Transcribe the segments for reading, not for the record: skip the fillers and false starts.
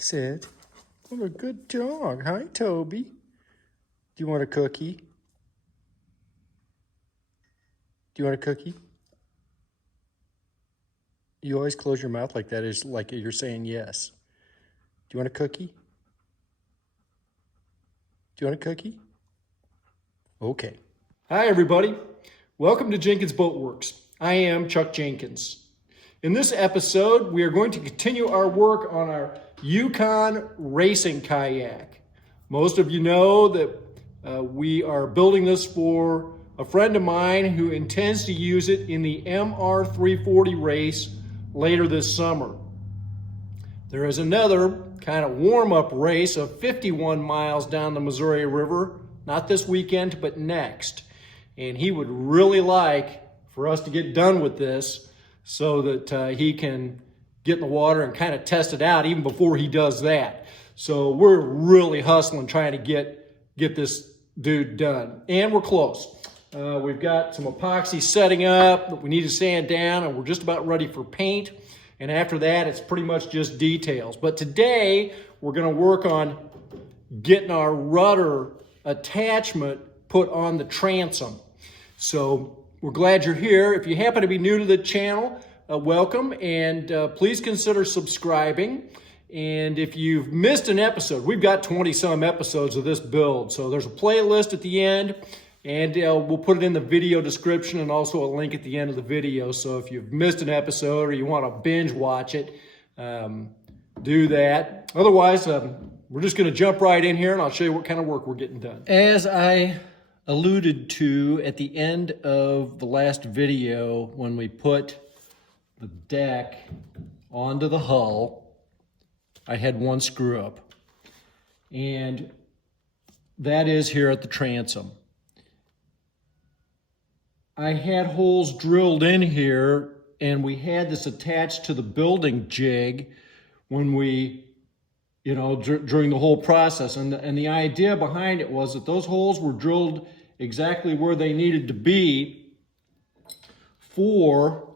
Sit. What a good dog. Hi, Toby. Do you want a cookie? Do you want a cookie? You always close your mouth like that, is like you're saying yes. Do you want a cookie? Do you want a cookie? Okay. Hi, everybody. Welcome to Jenkins Boat Works. I am Chuck Jenkins. In this episode, we are going to continue our work on our Yukon racing kayak. Most of you know that we are building this for a friend of mine who intends to use it in the MR340 race later this summer. There is another kind of warm-up race of 51 miles down the Missouri River, not this weekend, but next. And he would really like for us to get done with this so that he can get in the water and kind of test it out even before he does that. So we're really hustling trying to get this dude done. And we're close. We've got some epoxy setting up that we need to sand down, and we're just about ready for paint. And after that, it's pretty much just details. But today, we're going to work on getting our rudder attachment put on the transom. So we're glad you're here. If you happen to be new to the channel, welcome, and please consider subscribing. And if you've missed an episode, we've got 20-some episodes of this build. So there's a playlist at the end, and we'll put it in the video description and also a link at the end of the video. So if you've missed an episode or you want to binge watch it, do that. Otherwise, we're just going to jump right in here, and I'll show you what kind of work we're getting done. As I alluded to at the end of the last video, when we put the deck onto the hull, I had one screw up, and that is here at the transom. I had holes drilled in here, and we had this attached to the building jig when we, during the whole process. And the idea behind it was that those holes were drilled exactly where they needed to be for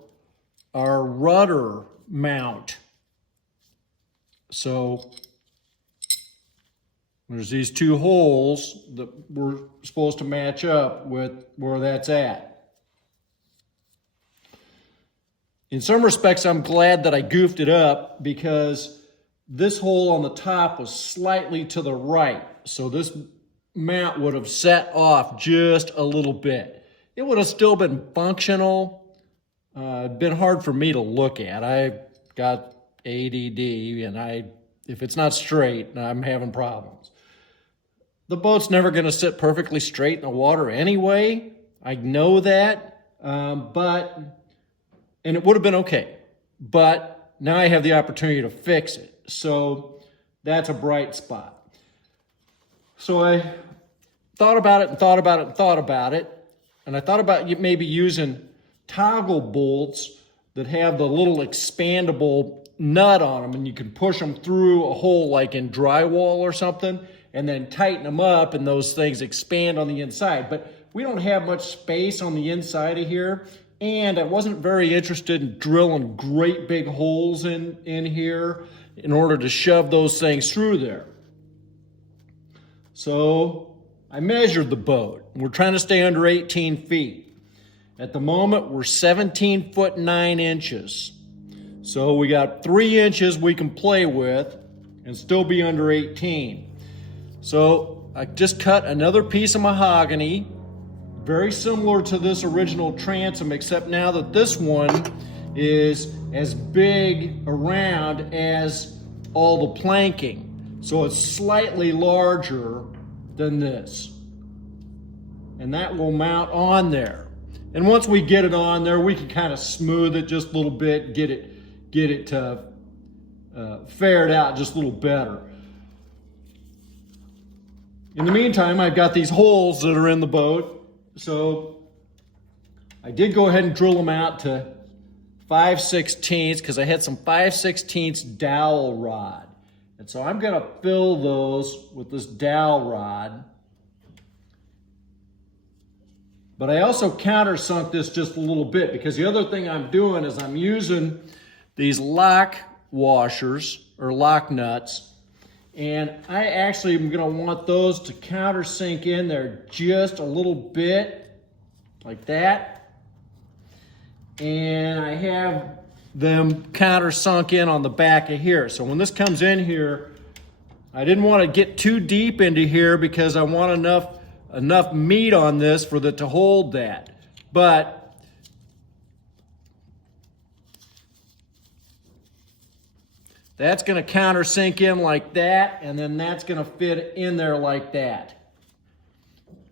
our rudder mount. So there's these two holes that we're supposed to match up with where that's at. In some respects, I'm glad that I goofed it up because this hole on the top was slightly to the right. So this mount would have set off just a little bit. It would have still been functional. It'd been hard for me to look at. I've got ADD, and if it's not straight, I'm having problems. The boat's never going to sit perfectly straight in the water anyway. I know that, and it would have been okay. But now I have the opportunity to fix it. So that's a bright spot. So I thought about it and thought about it and thought about it. And I thought about maybe using toggle bolts that have the little expandable nut on them, and you can push them through a hole like in drywall or something, and then tighten them up, and those things expand on the inside. But we don't have much space on the inside of here, and I wasn't very interested in drilling great big holes in here in order to shove those things through there. So I measured the boat. We're trying to stay under 18 feet. At the moment, we're 17 foot 9 inches. So we got 3 inches we can play with and still be under 18. So I just cut another piece of mahogany, very similar to this original transom, except now that this one is as big around as all the planking. So it's slightly larger than this. And that will mount on there. And once we get it on there, we can kind of smooth it just a little bit, get it fared out just a little better. In the meantime, I've got these holes that are in the boat. So I did go ahead and drill them out to 5/16 because I had some 5/16 dowel rod. And so I'm going to fill those with this dowel rod. But I also countersunk this just a little bit because the other thing I'm doing is I'm using these lock washers or lock nuts And I actually am gonna want those to countersink in there just a little bit, like that. And I have them countersunk in on the back of here. So when this comes in here, I didn't want to get too deep into here because I want enough meat on this for it to hold that. But that's going to countersink in like that, and then that's going to fit in there like that.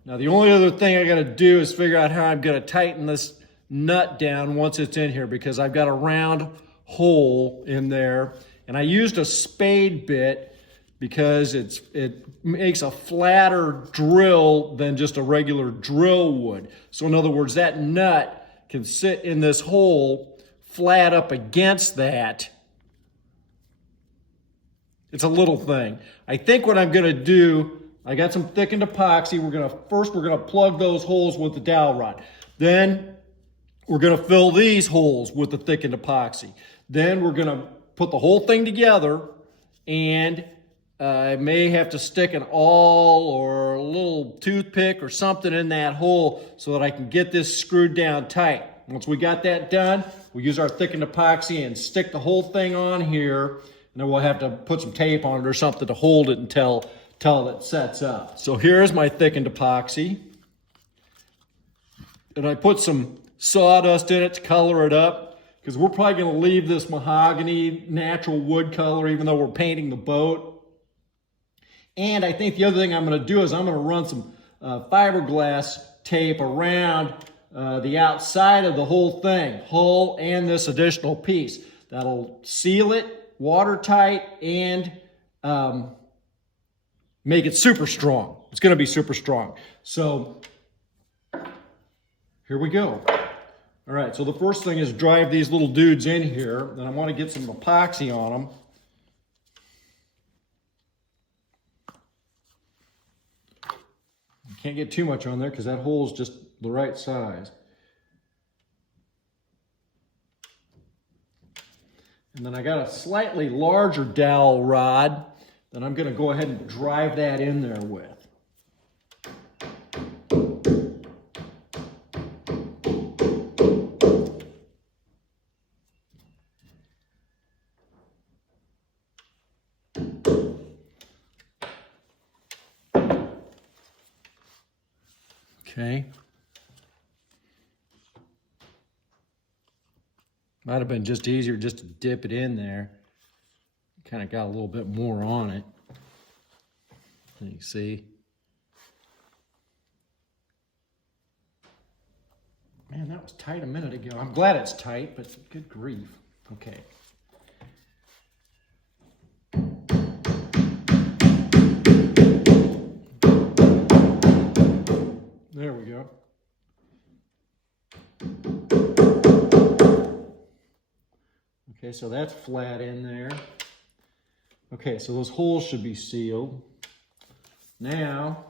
Now the only other thing I got to do is figure out how I'm going to tighten this nut down once it's in here, because I've got a round hole in there, and I used a spade bit because it makes a flatter drill than just a regular drill would. So in other words, that nut can sit in this hole flat up against that. It's a little thing. I think what I'm gonna do, I got some thickened epoxy. First we're gonna plug those holes with the dowel rod. Then we're gonna fill these holes with the thickened epoxy. Then we're gonna put the whole thing together, and I may have to stick an awl or a little toothpick or something in that hole so that I can get this screwed down tight. Once we got that done, we'll use our thickened epoxy and stick the whole thing on here, and then we'll have to put some tape on it or something to hold it until it sets up. So here's my thickened epoxy. And I put some sawdust in it to color it up, because we're probably going to leave this mahogany natural wood color even though we're painting the boat. And I think the other thing I'm going to do is I'm going to run some fiberglass tape around the outside of the whole thing, hull and this additional piece. That'll seal it watertight and make it super strong. It's going to be super strong. So here we go. All right, so the first thing is drive these little dudes in here. Then I want to get some epoxy on them. Can't get too much on there because that hole is just the right size. And then I got a slightly larger dowel rod that I'm going to go ahead and drive that in there with. Okay. Might have been just easier just to dip it in there. Kind of got a little bit more on it. You see? Man, that was tight a minute ago. I'm glad it's tight, but good grief. Okay. There we go. Okay, so that's flat in there. Okay, so those holes should be sealed. Now,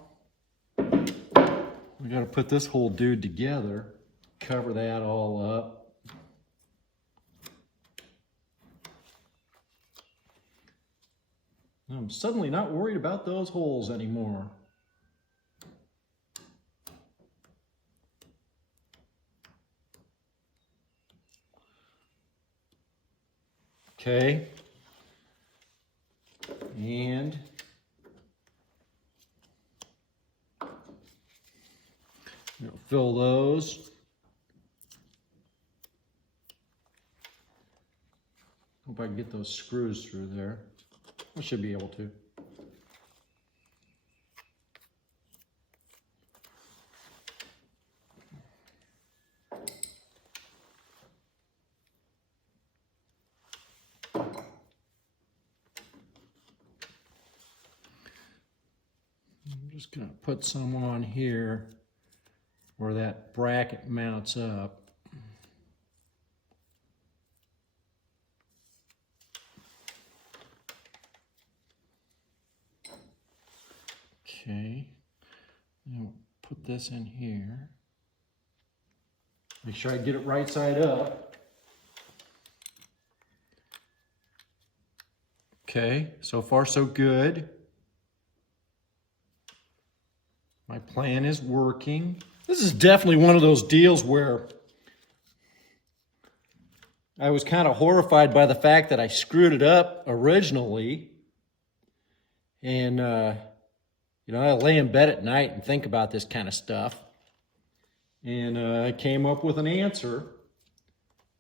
we got to put this whole dude together, cover that all up. I'm suddenly not worried about those holes anymore. Okay, and fill those. Hope I can get those screws through there. I should be able to. I'm just going to put some on here where that bracket mounts up. Okay, now put this in here. Make sure I get it right side up. Okay, so far so good. My plan is working. This is definitely one of those deals where I was kind of horrified by the fact that I screwed it up originally. And, I lay in bed at night and think about this kind of stuff. And I came up with an answer.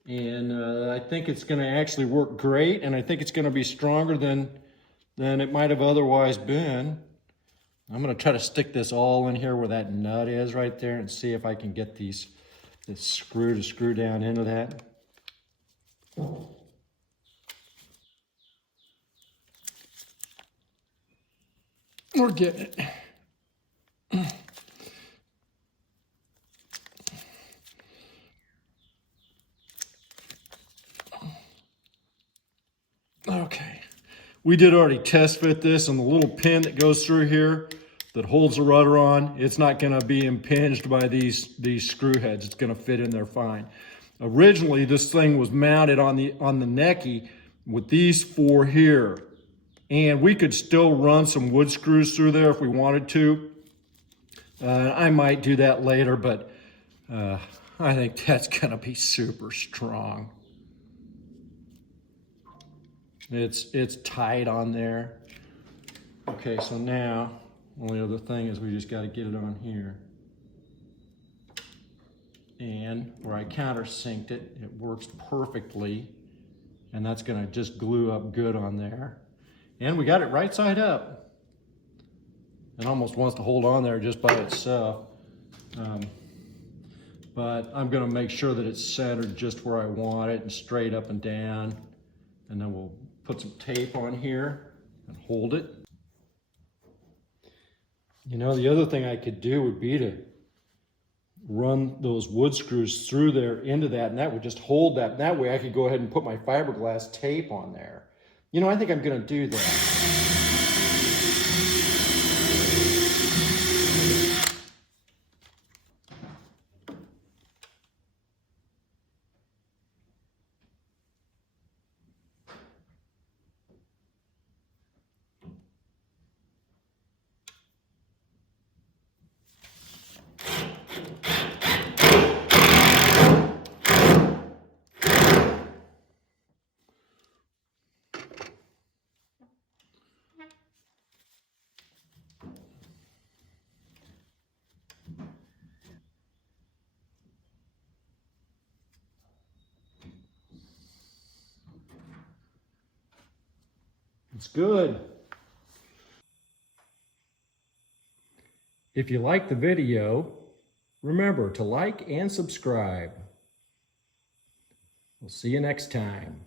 And I think it's going to actually work great. And I think it's going to be stronger than it might have otherwise been. I'm going to try to stick this all in here where that nut is right there and see if I can get this screw to screw down into that. We're getting it. Okay. We did already test fit this, and the little pin that goes through here that holds the rudder on, it's not going to be impinged by these screw heads. It's going to fit in there fine. Originally, this thing was mounted on the necky with these four here, and we could still run some wood screws through there if we wanted to. I might do that later, but I think that's going to be super strong. It's tight on there. Okay, so now, only other thing is we just got to get it on here. And where I countersinked it, it works perfectly. And that's going to just glue up good on there. And we got it right side up. It almost wants to hold on there just by itself. But I'm going to make sure that it's centered just where I want it and straight up and down. And then we'll put some tape on here and hold it. The other thing I could do would be to run those wood screws through there into that, and that would just hold that. That way I could go ahead and put my fiberglass tape on there. I think I'm going to do that. It's good. If you like the video, remember to like and subscribe. We'll see you next time.